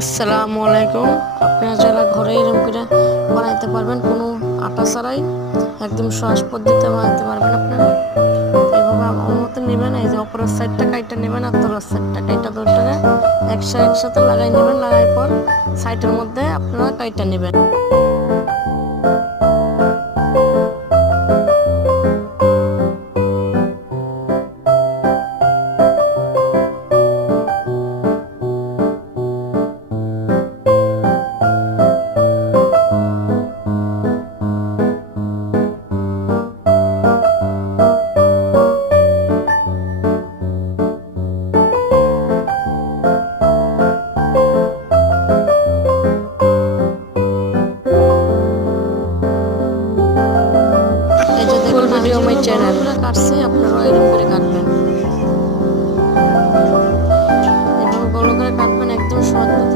আসসালামু আলাইকুম। আপনারা যারা ঘরে এরকম করে বানাইতে পারবেন, কোনো আটা ছাড়াই একদম সহজ পদ্ধতিতে বানাইতে পারবেন আপনারা। এইভাবে আমার মতো নেবেন, এই যে অপরের সাইডটা কাইটা নেবেন আর তোলার সাইডটা কাইটা দুটোকে একসাথে লাগাই নেবেন। লাগাই পর সাইডের মধ্যে আপনারা কাইটা নেবেন।